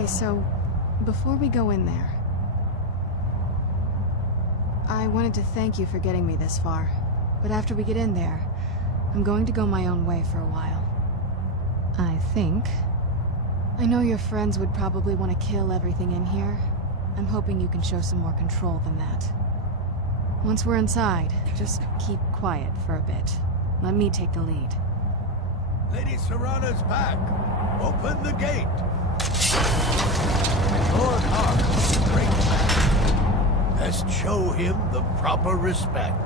Okay, so before we go in there, I wanted to thank you for getting me this far. But after we get in there, I'm going to go my own way for a while. I think. I know your friends would probably want to kill everything in here. I'm hoping you can show some more control than that. Once we're inside, just keep quiet for a bit. Let me take the lead. Lady Serana's back. Open the gate. Lord Hark's a great man. Best show him the proper respect.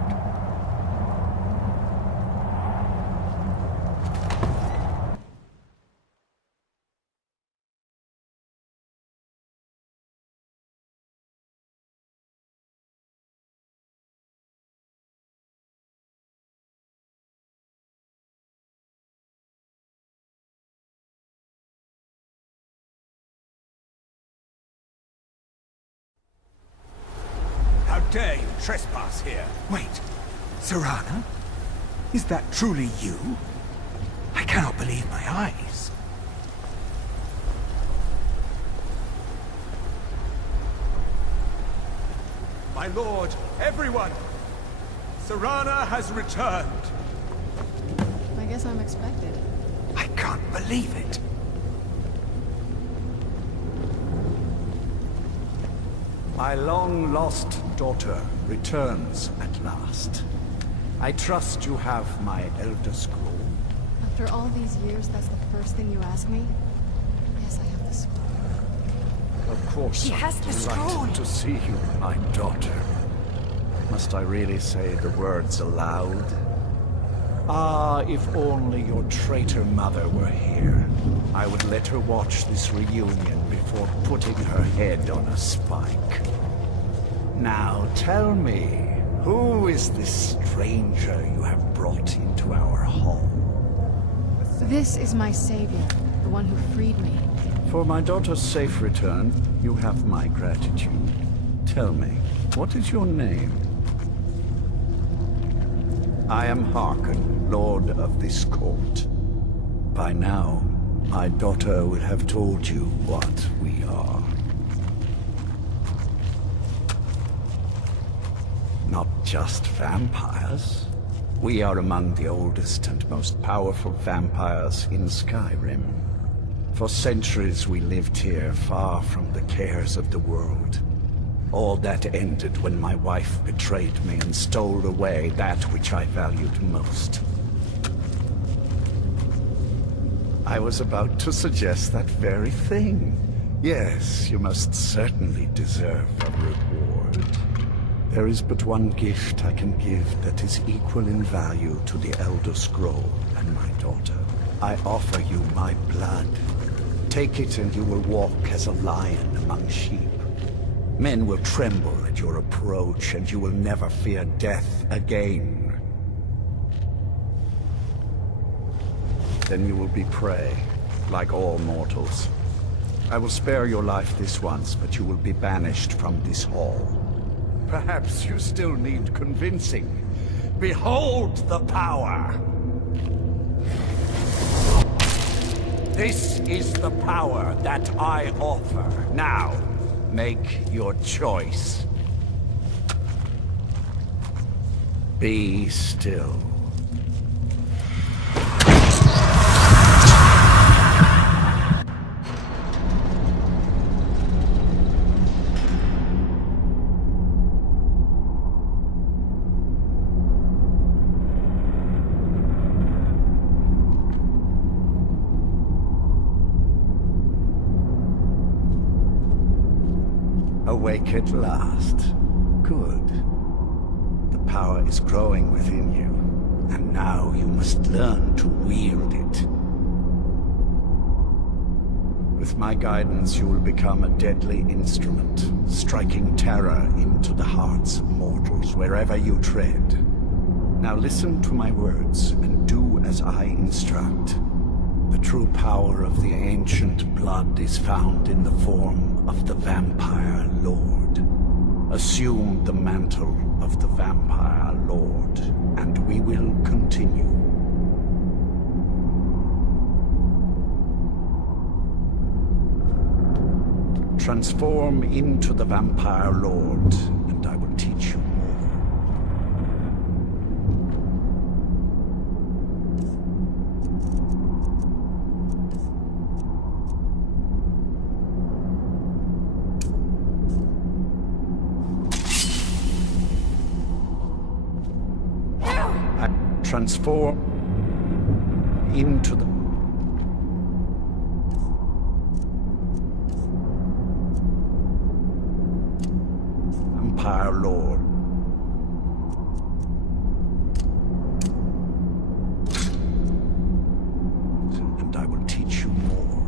How dare you trespass here? Wait, Serana? Is that truly you? I cannot believe my eyes. My lord, everyone! Serana has returned! I guess I'm expected. I can't believe it. My long-lost daughter returns at last. I trust you have my Elder Scroll. After all these years, that's the first thing you ask me? Yes, I have the scroll. Of course, He has the scroll. delighted to see you, my daughter. Must I really say the words aloud? Ah, if only your traitor mother were here. I would let her watch this reunion before putting her head on a spike. Now tell me, who is this stranger you have brought into our hall? This is my savior, the one who freed me. For my daughter's safe return, you have my gratitude. Tell me, what is your name? I am Harkon, Lord of this court. By now, my daughter will have told you what we are. Not just vampires. We are among the oldest and most powerful vampires in Skyrim. For centuries we lived here, far from the cares of the world. All that ended when my wife betrayed me and stole away that which I valued most. I was about to suggest that very thing. Yes, you most certainly deserve a reward. There is but one gift I can give that is equal in value to the Elder Scroll and my daughter. I offer you my blood. Take it and you will walk as a lion among sheep. Men will tremble at your approach, and you will never fear death again. Then you will be prey, like all mortals. I will spare your life this once, but you will be banished from this hall. Perhaps you still need convincing. Behold the power! This is the power that I offer. Now, make your choice. Be still. Awake at last. Good. The power is growing within you, and now you must learn to wield it. With my guidance, you will become a deadly instrument, striking terror into the hearts of mortals wherever you tread. Now listen to my words, and do as I instruct. The true power of the ancient blood is found in the form of the Vampire Lord. Assume the mantle of the Vampire Lord, and we will continue. Transform into the Vampire Lord, and I will teach you more. I transform into the Vampire Lord. And I will teach you more.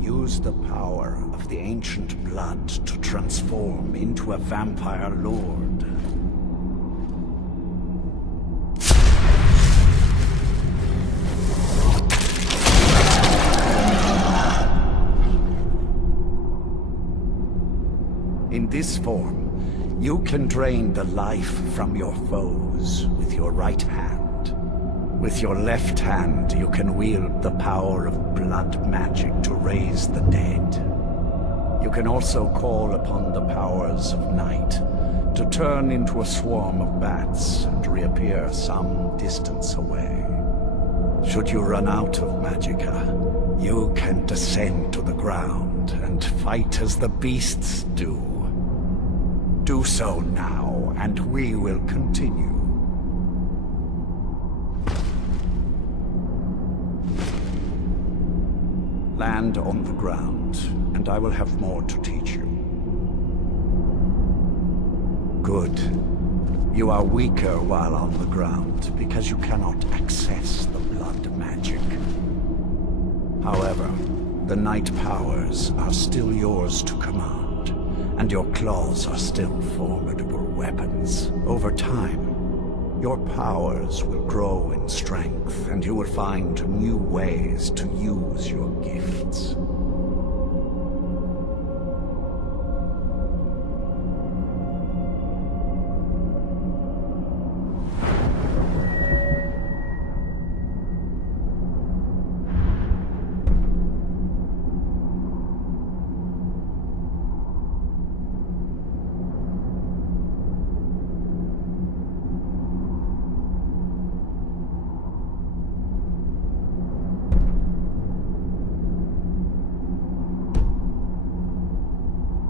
Use the power of the ancient blood to transform into a Vampire Lord. In this form, you can drain the life from your foes with your right hand. With your left hand, you can wield the power of blood magic to raise the dead. You can also call upon the powers of night to turn into a swarm of bats and reappear some distance away. Should you run out of magicka, you can descend to the ground and fight as the beasts do. Do so now, and we will continue. Land on the ground, and I will have more to teach you. Good. You are weaker while on the ground, because you cannot access the blood magic. However, the night powers are still yours to command. And your claws are still formidable weapons. Over time, your powers will grow in strength, and you will find new ways to use your gifts.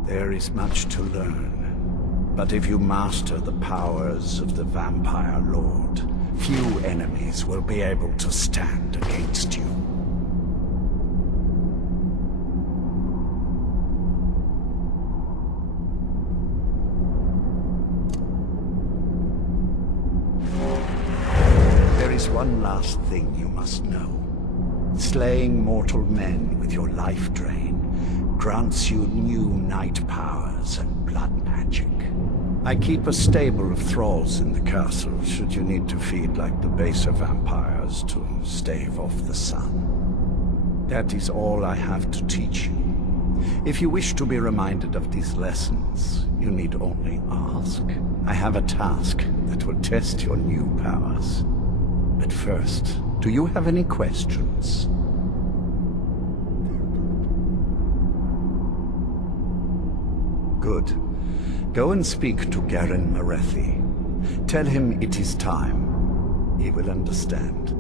There is much to learn, but if you master the powers of the Vampire Lord, few enemies will be able to stand against you. There is one last thing you must know. Slaying mortal men with your life drain grants you new night powers and blood magic. I keep a stable of thralls in the castle should you need to feed like the baser vampires to stave off the sun. That is all I have to teach you. If you wish to be reminded of these lessons, you need only ask. I have a task that will test your new powers. But first, do you have any questions? Good. Go and speak to Garen Marethi. Tell him it is time. He will understand.